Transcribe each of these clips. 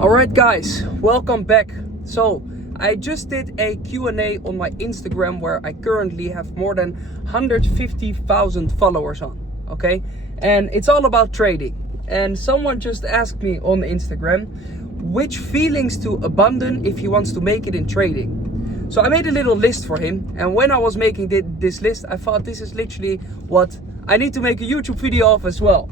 Alright guys, welcome back. So I just did a Q&A on my Instagram where I currently have more than 150,000 followers on, okay? And it's all about trading. And someone just asked me on Instagram which feelings to abandon if he wants to make it in trading. So I made a little list for him, and when I was making this list, I thought this is literally what I need to make a YouTube video of as well.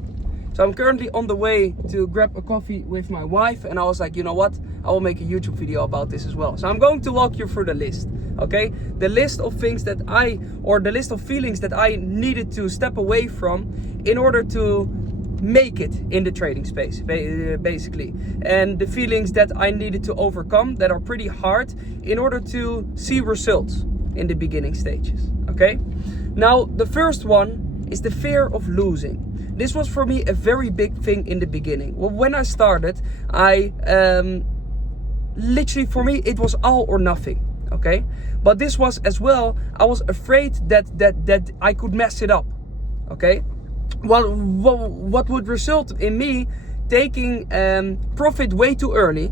So I'm currently on the way to grab a coffee with my wife, and I was like, you know what? I will make a YouTube video about this as well. So I'm going to walk you through the list, okay? The list of things that the list of feelings that I needed to step away from in order to make it in the trading space, basically. And the feelings that I needed to overcome that are pretty hard in order to see results in the beginning stages, okay? Now, the first one is the fear of losing. This was for me a very big thing in the beginning. Well, when I started, literally for me, it was all or nothing, okay? But this was as well, I was afraid that I could mess it up, okay? Well, what would result in me taking profit way too early,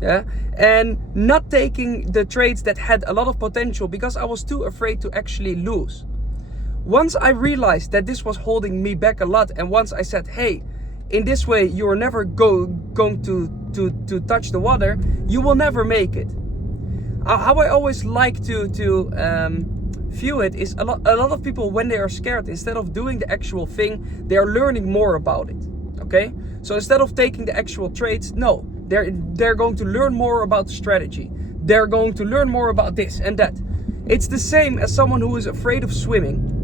yeah, and not taking the trades that had a lot of potential because I was too afraid to actually lose. Once I realized that this was holding me back a lot, and once I said, hey, in this way you are never going to touch the water, you will never make it. How I always like to view it is a lot of people, when they are scared, instead of doing the actual thing, they are learning more about it, okay? So instead of taking the actual trades, no, they're going to learn more about the strategy. They're going to learn more about this and that. It's the same as someone who is afraid of swimming.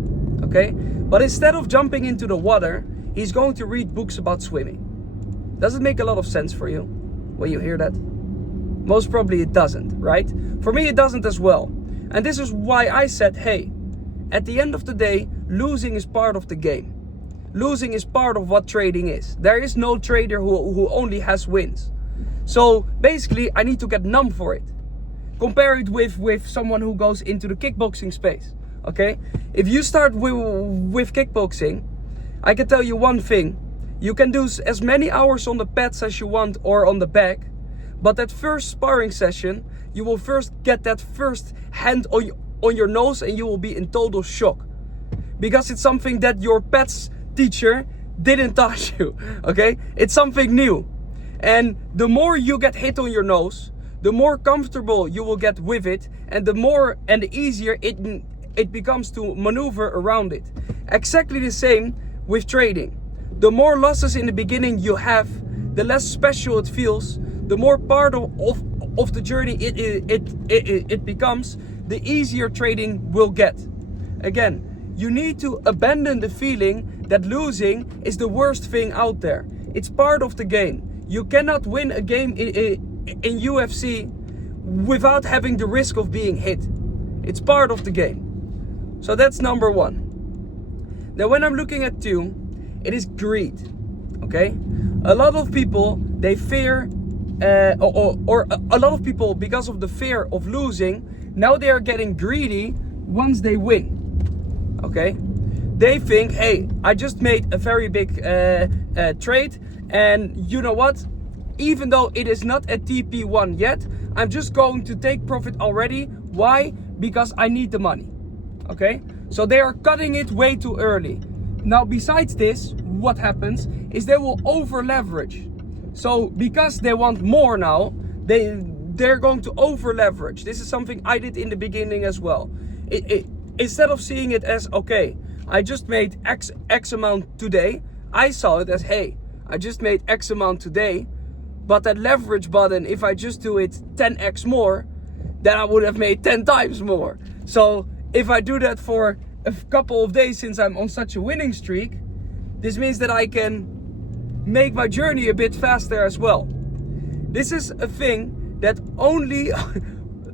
Okay, but instead of jumping into the water, he's going to read books about swimming. Does it make a lot of sense for you when you hear that? Most probably it doesn't, right? For me, it doesn't as well. And this is why I said, hey, at the end of the day, losing is part of the game. Losing is part of what trading is. There is no trader who only has wins. So basically, I need to get numb for it. Compare it with someone who goes into the kickboxing space. Okay, if you start with kickboxing, I can tell you one thing. You can do as many hours on the pads as you want or on the back, but that first sparring session, you will first get that first hand on your nose and you will be in total shock. Because it's something that your pads teacher didn't touch you, okay? It's something new. And the more you get hit on your nose, the more comfortable you will get with it, and the easier it becomes to maneuver around it. Exactly the same with trading. The more losses in the beginning you have, the less special it feels, the more part of the journey it becomes, the easier trading will get. Again, you need to abandon the feeling that losing is the worst thing out there. It's part of the game. You cannot win a game in UFC without having the risk of being hit. It's part of the game. So that's number one. Now when I'm looking at two, it is greed, okay? A lot of people, they fear, or a lot of people, because of the fear of losing, now they are getting greedy once they win, okay? They think, hey, I just made a very big trade, and you know what? Even though it is not a TP1 yet, I'm just going to take profit already. Why? Because I need the money. Okay, so they are cutting it way too early. Now, besides this, what happens is they will over leverage. So because they want more now, they're going to over leverage. This is something I did in the beginning as well. Instead of seeing it as, okay, I just made X amount today, I saw it as, hey, I just made X amount today, but that leverage button, if I just do it 10x more, then I would have made 10 times more. So if I do that for a couple of days, since I'm on such a winning streak, this means that I can make my journey a bit faster as well. This is a thing that only,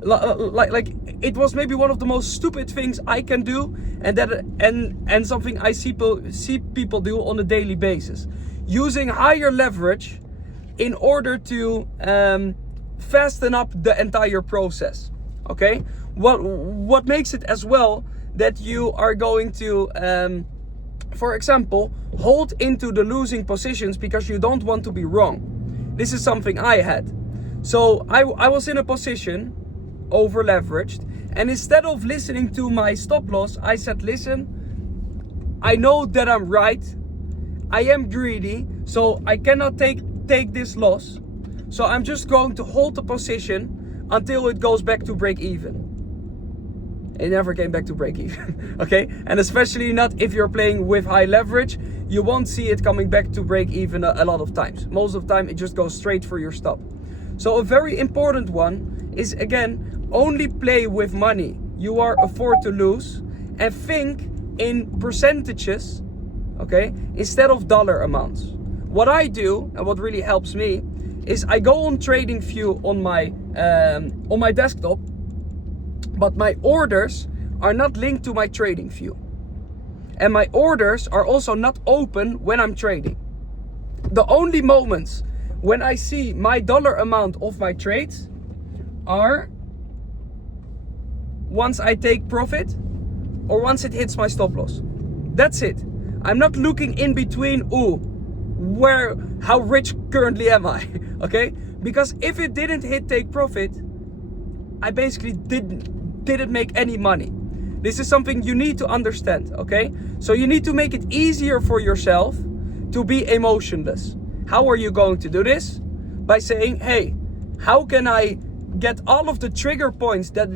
like it was maybe one of the most stupid things I can do, and something I see people do on a daily basis. Using higher leverage in order to fasten up the entire process, okay? What makes it as well that you are going to, for example, hold into the losing positions because you don't want to be wrong. This is something I had. So I was in a position, over leveraged, and instead of listening to my stop loss, I said, listen, I know that I'm right. I am greedy, so I cannot take this loss. So I'm just going to hold the position until it goes back to break even. It never came back to break even, okay? And especially not if you're playing with high leverage, you won't see it coming back to break even a lot of times. Most of the time, it just goes straight for your stop. So a very important one is, again, only play with money you are afford to lose, and think in percentages, okay, instead of dollar amounts. What I do, and what really helps me, is I go on TradingView on my desktop, but my orders are not linked to my TradingView. And my orders are also not open when I'm trading. The only moments when I see my dollar amount of my trades are once I take profit or once it hits my stop loss. That's it. I'm not looking in between, how rich currently am I? Okay? Because if it didn't hit take profit, I basically didn't make any money. This is something you need to understand, okay? So you need to make it easier for yourself to be emotionless. How are you going to do this? By saying, hey, how can I get all of the trigger points that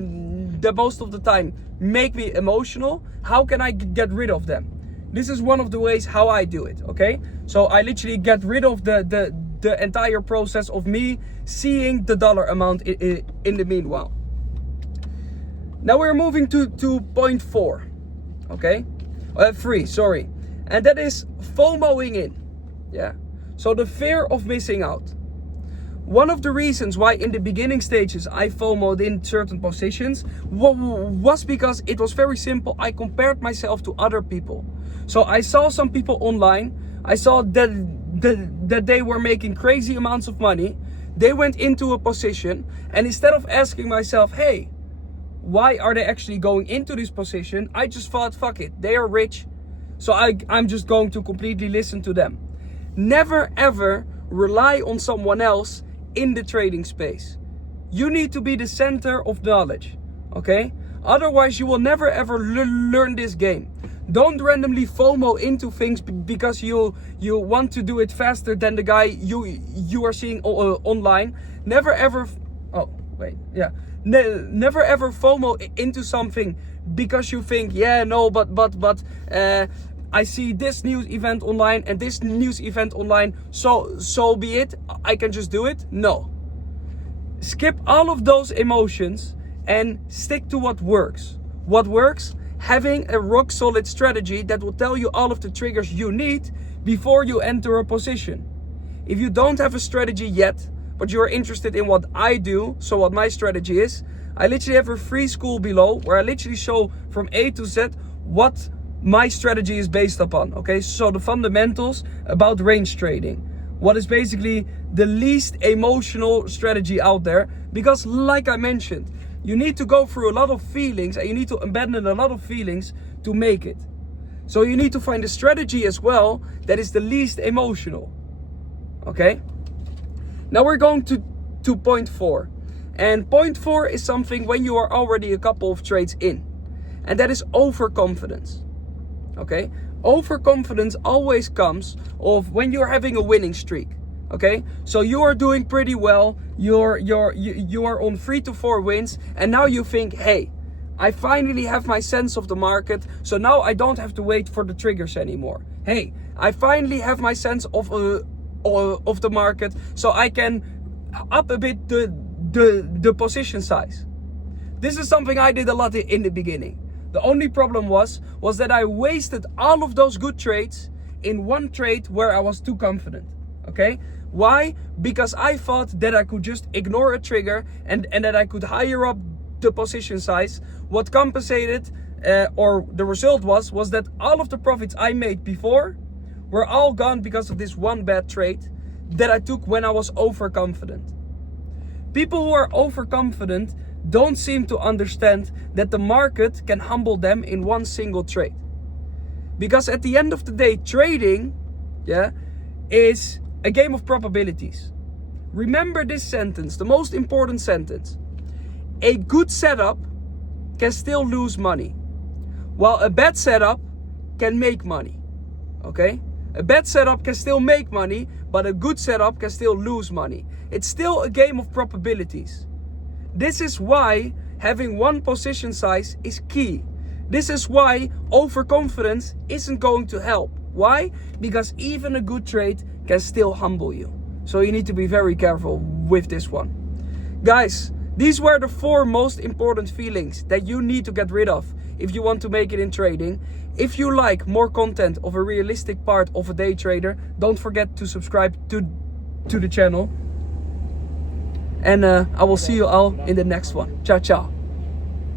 most of the time make me emotional? How can I get rid of them? This is one of the ways how I do it, okay? So I literally get rid of the entire process of me seeing the dollar amount in the meanwhile. Now we're moving to point 4, okay? 3, sorry. And that is FOMOing in, yeah? So the fear of missing out. One of the reasons why in the beginning stages I FOMO'd in certain positions was because it was very simple. I compared myself to other people. So I saw some people online. I saw that they were making crazy amounts of money. They went into a position, and instead of asking myself, hey, why are they actually going into this position? I just thought, fuck it, they are rich, so I'm just going to completely listen to them. Never ever rely on someone else in the trading space. You need to be the center of knowledge, okay? Otherwise, you will never ever learn this game. Don't randomly FOMO into things because you want to do it faster than the guy you are seeing online. Never ever. Never ever FOMO into something because you think, I see this news event online and this news event online, so be it, I can just do it. No. Skip all of those emotions and stick to what works. What works? Having a rock solid strategy that will tell you all of the triggers you need before you enter a position. If you don't have a strategy yet, but you're interested in what I do, so what my strategy is, I literally have a free school below where I literally show from A to Z what my strategy is based upon, okay? So the fundamentals about range trading. What is basically the least emotional strategy out there, because like I mentioned, you need to go through a lot of feelings and you need to abandon a lot of feelings to make it. So you need to find a strategy as well that is the least emotional, okay? Now we're going to point 4. And point 4 is something when you are already a couple of trades in. And that is overconfidence. Okay? Overconfidence always comes of when you're having a winning streak. Okay? So you are doing pretty well. You are on 3 to 4 wins. And now you think, hey, I finally have my sense of the market. So now I don't have to wait for the triggers anymore. Hey, I finally have my sense of the market. So I can up a bit the position size. This is something I did a lot in the beginning. The only problem was that I wasted all of those good trades in one trade where I was too confident. Okay? Why? Because I thought that I could just ignore a trigger and that I could higher up the position size. What compensated or the result was that all of the profits I made before were all gone because of this one bad trade that I took when I was overconfident. People who are overconfident don't seem to understand that the market can humble them in one single trade. Because at the end of the day, trading, is a game of probabilities. Remember this sentence, the most important sentence. A good setup can still lose money, while a bad setup can make money. Okay? A bad setup can still make money, but a good setup can still lose money. It's still a game of probabilities. This is why having one position size is key. This is why overconfidence isn't going to help. Why? Because even a good trade can still humble you. So you need to be very careful with this one. Guys, these were the 4 most important feelings that you need to get rid of if you want to make it in trading. If you like more content of a realistic part of a day trader, don't forget to subscribe to the channel. And I will see you all in the next one. Ciao, ciao.